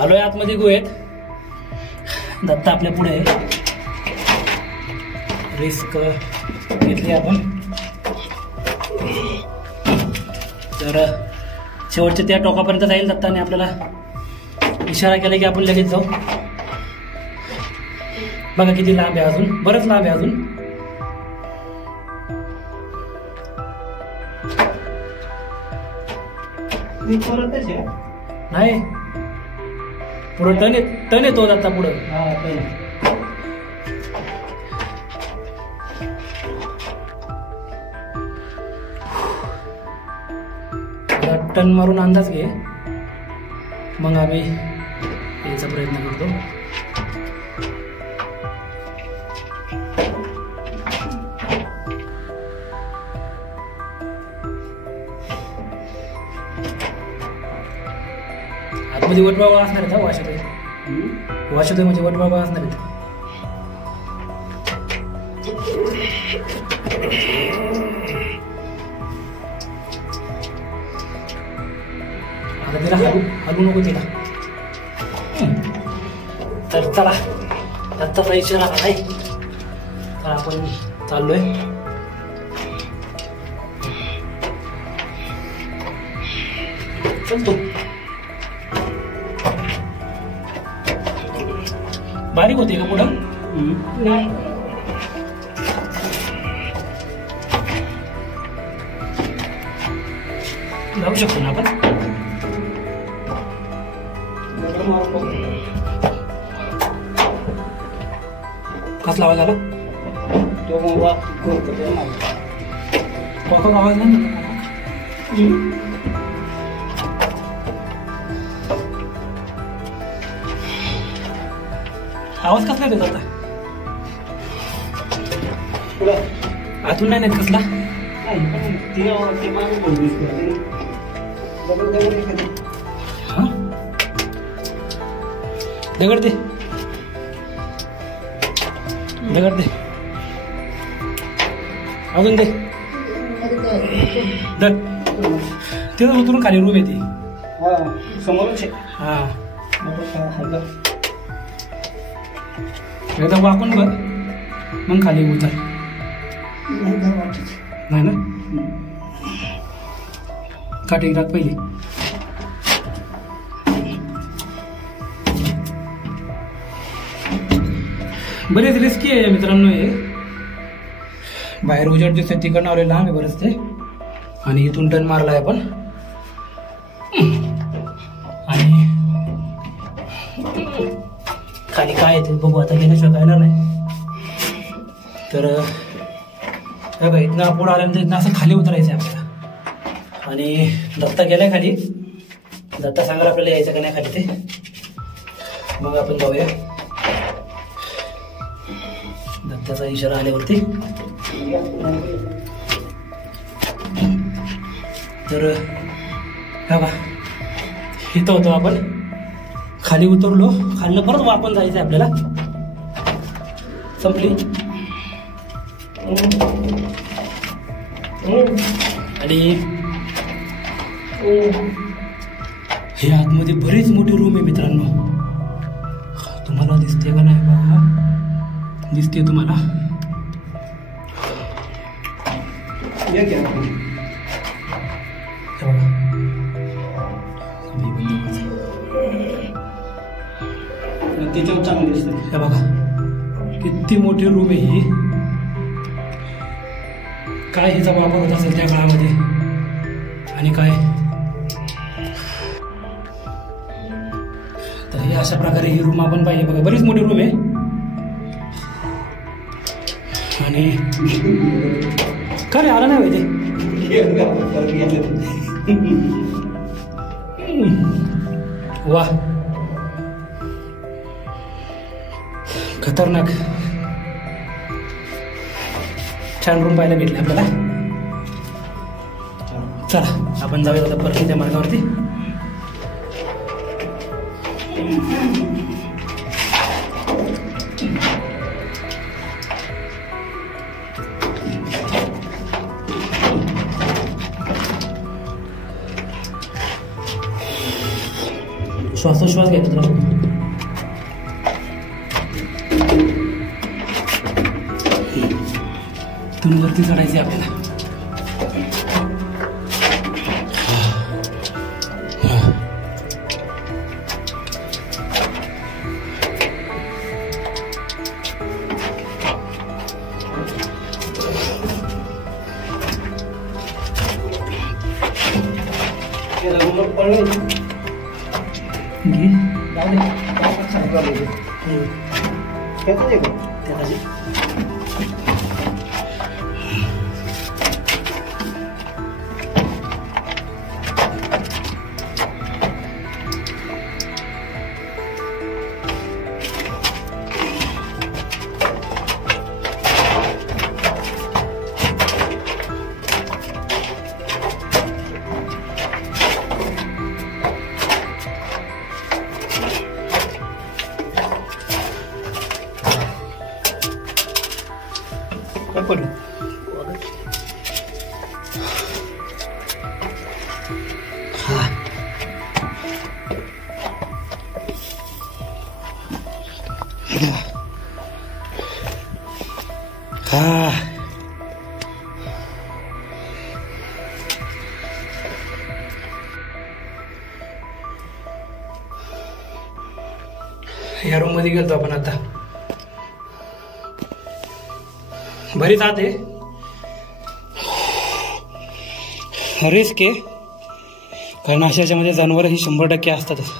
आलोय आतमध्ये गुहेत. दत्ता आपल्या पुढे आहे. रिस्क घेतली आपण. तर शेवटच्या त्या टोकापर्यंत जाईल दत्ताने आपल्याला इशारा केला की आपण लगेच जाऊ. बघा किती लांब आहे अजून, बरंच लांब आहे अजून. नाही पुढं टन येतो दत्ता पुढं. टन मारून अंदाज घे, मग आम्ही यायचा प्रयत्न करतो. आतमध्ये वटबाबा असणार आहेत. वाशोदय म्हणजे वटबाबा असणार आहेत. तिला हलू नको तिला. तर चला दत्ताचा इशारा आहे, तर आपण चाललोय. चलतो. बारीक होती का पुढं? जाऊ शकतो ना आपण. कसला आवाज आला? तो आवाज नाही. आवाज कसला येतो आता? आतून नाही कसला? दगड दे, दगड दे, अजून दे. तिथं उतरून खाली रूम येते समोरच. हा एकदा वाकून बघ, मग खाली उतर. नाही ना, काठी टाक पहिली. बरेच रिस्की आहे मित्रांनो हे. बाहेर उजेड दिसतोय, तिकडनं आले लांब आहे बरंच ते. आणि इथून टर्न मारलाय आपण. आणि खाली काय येते बघू आता, गेल्याशिवाय कळणार नाही. तर बघा इथनं पुढे आल्यानंतर इथनं असं खाली उतरायचं आहे आपल्याला. आणि दत्ता गेलाय खाली. दत्ता सांगा आपल्याला यायचं का नाही खाली ते, मग आपण जाऊया. दत्ताचा इशारा आल्यावरती. तर बघा इथं होतो आपण, खाली उतरलो. खाल्लं परत वापन जायचं आहे आपल्याला. संपली. आणि हे आतमध्ये बरीच मोठी रूम आहे मित्रांनो. तुम्हाला दिसते का नाही बघा? दिसते तुम्हाला? त्याच्यावर चांगलं दिसतं. हे बघा किती मोठी रूम आहे ही. काय हिचा वापर होत असेल त्या काळामध्ये आणि काय. तर हे अशा प्रकारे ही रूम आपण पाहिली बघा. बरीच मोठी रूम आहे. आणि का रे आला नाही माहिती. वा खतरनाक. छान रूम पाहायला भेटले आपल्याला. चला आपण जाऊया आता परत त्या मार्गावरती. श्वासोश्वास घेत राहू. इथून वरती चढायचे आपल्याला. पडलं. हा हा या रूम मध्ये गेलतो आपण आता. बरीच आत आहे, रिस्क आहे, कारण अशा याच्यामध्ये जनावरही 100% असतातच.